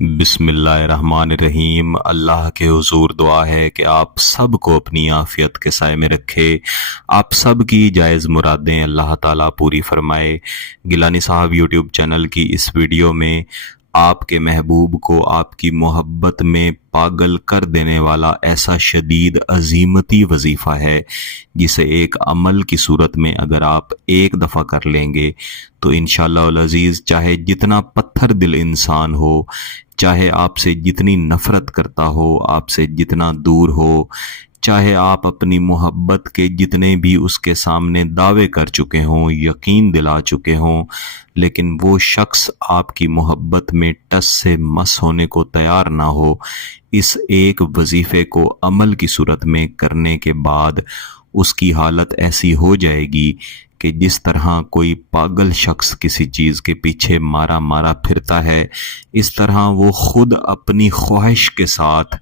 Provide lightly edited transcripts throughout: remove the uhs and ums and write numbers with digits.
बिस्मिल्लाहिर्रहमानिर्रहीम। अल्लाह के हुजूर दुआ है कि आप सब को अपनी आफियत के साए में रखे। आप सब की जायज़ मुरादें अल्लाह ताला पूरी फरमाए। गिलानी साहब यूट्यूब चैनल की इस वीडियो में आपके महबूब को आपकी मोहब्बत में पागल कर देने वाला ऐसा शदीद अजीमती वजीफ़ा है जिसे एक अमल की सूरत में अगर आप एक दफ़ा कर लेंगे तो इंशाअल्लाह अल अज़ीज़ चाहे जितना पत्थर दिल इंसान हो, चाहे आपसे जितनी नफ़रत करता हो, आपसे जितना दूर हो, चाहे आप अपनी मोहब्बत के जितने भी उसके सामने दावे कर चुके हों, यकीन दिला चुके हों, लेकिन वो शख्स आपकी मोहब्बत में टस से मस होने को तैयार ना हो, इस एक वजीफ़े को अमल की सूरत में करने के बाद उसकी हालत ऐसी हो जाएगी कि जिस तरह कोई पागल शख्स किसी चीज़ के पीछे मारा मारा फिरता है, इस तरह वो खुद अपनी ख्वाहिश के साथ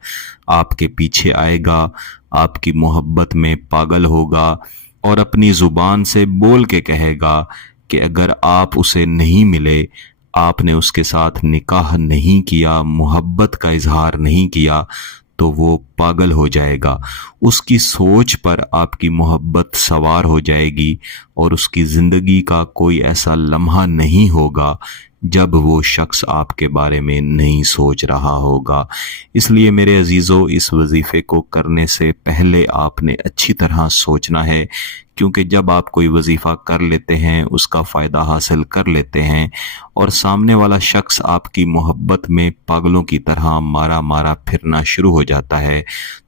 आपके पीछे आएगा, आपकी मोहब्बत में पागल होगा और अपनी ज़ुबान से बोल के कहेगा कि अगर आप उसे नहीं मिले, आपने उसके साथ निकाह नहीं किया, मोहब्बत का इजहार नहीं किया, तो वो पागल हो जाएगा। उसकी सोच पर आपकी मोहब्बत सवार हो जाएगी और उसकी ज़िंदगी का कोई ऐसा लम्हा नहीं होगा जब वो शख्स आपके बारे में नहीं सोच रहा होगा। इसलिए मेरे अजीज़ों, इस वजीफ़े को करने से पहले आपने अच्छी तरह सोचना है, क्योंकि जब आप कोई वजीफ़ा कर लेते हैं, उसका फ़ायदा हासिल कर लेते हैं और सामने वाला शख्स आपकी मोहब्बत में पागलों की तरह मारा मारा फिरना शुरू हो जाता है,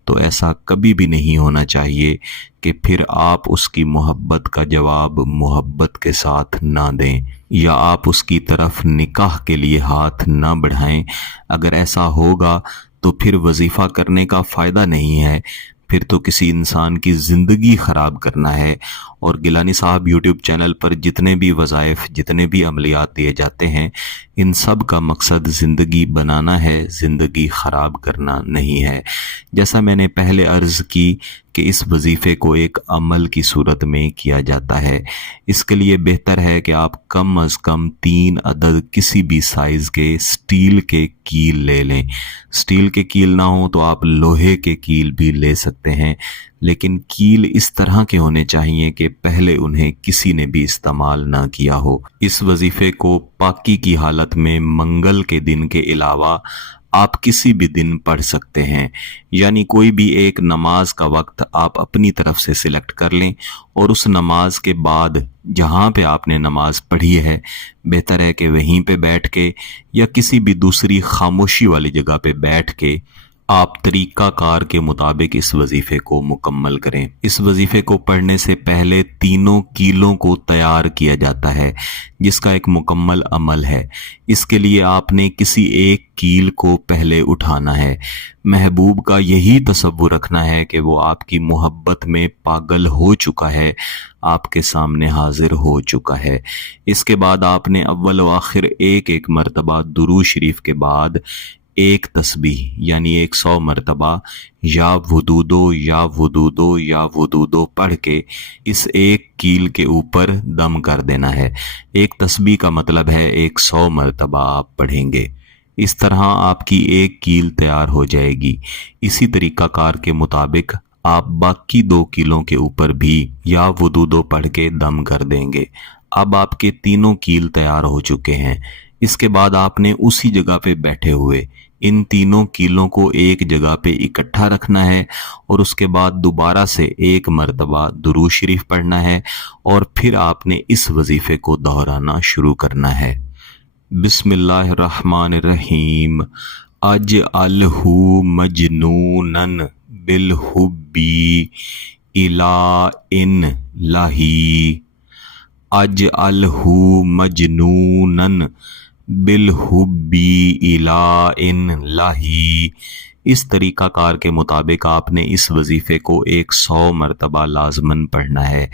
तो ऐसा कभी भी नहीं होना चाहिए कि फिर आप उसकी मोहब्बत का जवाब मोहब्बत के साथ ना दें या आप उसकी तरफ निकाह के लिए हाथ ना बढ़ाएं। अगर ऐसा होगा तो फिर वजीफ़ा करने का फ़ायदा नहीं है, फिर तो किसी इंसान की ज़िंदगी ख़राब करना है। और गिलानी साहब यूट्यूब चैनल पर जितने भी वज़ाइफ, जितने भी अमलियात दिए जाते हैं, इन सब का मकसद ज़िंदगी बनाना है, ज़िंदगी ख़राब करना नहीं है। जैसा मैंने पहले अर्ज़ की कि इस वजीफ़े को एक अमल की सूरत में किया जाता है। इसके लिए बेहतर है कि आप कम अज़ कम 3 अदद किसी भी साइज़ के स्टील के कील ले लें। स्टील के कील ना हो तो आप लोहे के कील भी ले सकते हैं, लेकिन कील इस तरह के होने चाहिए कि पहले उन्हें किसी ने भी इस्तेमाल ना किया हो। इस वजीफ़े को पाकी की हालत में मंगल के दिन के अलावा आप किसी भी दिन पढ़ सकते हैं, यानी कोई भी एक नमाज का वक्त आप अपनी तरफ से सिलेक्ट कर लें और उस नमाज के बाद जहाँ पे आपने नमाज पढ़ी है, बेहतर है कि वहीं पे बैठ के या किसी भी दूसरी खामोशी वाली जगह पे बैठ के आप तरीक़ा कार के मुताबिक इस वजीफ़े को मुकम्मल करें। इस वजीफ़े को पढ़ने से पहले तीनों कीलों को तैयार किया जाता है, जिसका एक मुकम्मल अमल है। इसके लिए आपने किसी एक कील को पहले उठाना है। महबूब का यही तसव्वुर रखना है कि वो आपकी मोहब्बत में पागल हो चुका है, आपके सामने हाजिर हो चुका है। इसके बाद आपने अव्वल व आखिर एक एक मरतबा दुरूद शरीफ के बाद एक तस्बीह यानी 100 मरतबा या वुदूदो या वुदूदो या वुदूदो पढ़ के इस एक कील के ऊपर दम कर देना है। एक तस्बीह का मतलब है 100 मरतबा आप पढ़ेंगे। इस तरह आपकी एक कील तैयार हो जाएगी। इसी तरीक़ा कार के मुताबिक आप बाकी 2 कीलों के ऊपर भी या वुदूदो पढ़ के दम कर देंगे। अब आपके तीनों कील तैयार हो चुके हैं। इसके बाद आपने उसी जगह पे बैठे हुए इन तीनों कीलों को एक जगह पे इकट्ठा रखना है और उसके बाद दोबारा से एक मरतबा दुरूद शरीफ पढ़ना है और फिर आपने इस वजीफ़े को दोहराना शुरू करना है। बिस्मिल्लाहिर्रहमानिर्रहीम। अज अलहू मजनूनन बिलहुब्बी इला इन लाही। अज अलहू मजनूनन बिलहुब्बी इला इन लाही। इस तरीक़ा कार के मुताबिक आपने इस वजीफ़े को 100 मरतबा लाजमन पढ़ना है।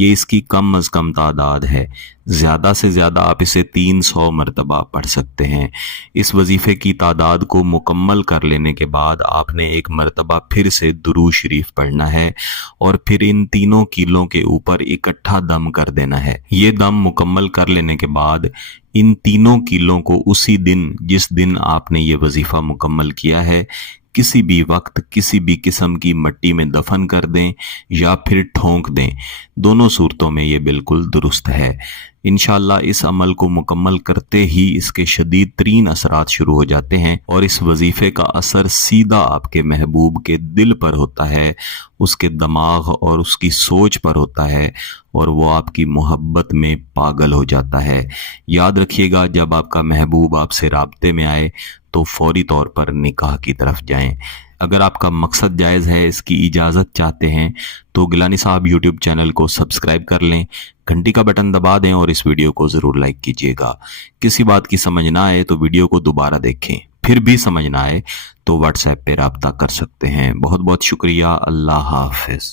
ये इसकी कम अज़ कम तादाद है। ज़्यादा से ज़्यादा आप इसे 300 मरतबा पढ़ सकते हैं। इस वजीफ़े की तादाद को मुकम्मल कर लेने के बाद आपने एक मरतबा फिर से दुरूद शरीफ पढ़ना है और फिर इन तीनों कीलों के ऊपर इकट्ठा दम कर देना है। ये दम मुकम्मल कर लेने के बाद इन तीनों कीलों को उसी दिन जिस दिन आपने ये वजीफ़ा मुकम्मल किया है किसी भी वक्त किसी भी किस्म की मट्टी में दफन कर दें या फिर ठोंक दें। दोनों सूरतों में ये बिल्कुल दुरुस्त है। इंशाअल्लाह इस अमल को मुकम्मल करते ही इसके शदीद तरीन असरात शुरू हो जाते हैं और इस वजीफे का असर सीधा आपके महबूब के दिल पर होता है, उसके दिमाग और उसकी सोच पर होता है और वो आपकी मोहब्बत में पागल हो जाता है। याद रखिएगा, जब आपका महबूब आपसे राब्ते में आए तो फौरी तौर पर निकाह की तरफ जाएं। अगर आपका मकसद जायज़ है, इसकी इजाज़त चाहते हैं तो गिलानी साहब यूट्यूब चैनल को सब्सक्राइब कर लें, घंटी का बटन दबा दें और इस वीडियो को ज़रूर लाइक कीजिएगा। किसी बात की समझ ना आए तो वीडियो को दोबारा देखें, फिर भी समझ ना आए तो व्हाट्सएप पे राब्ता कर सकते हैं। बहुत बहुत शुक्रिया। अल्लाह हाफ़िज़।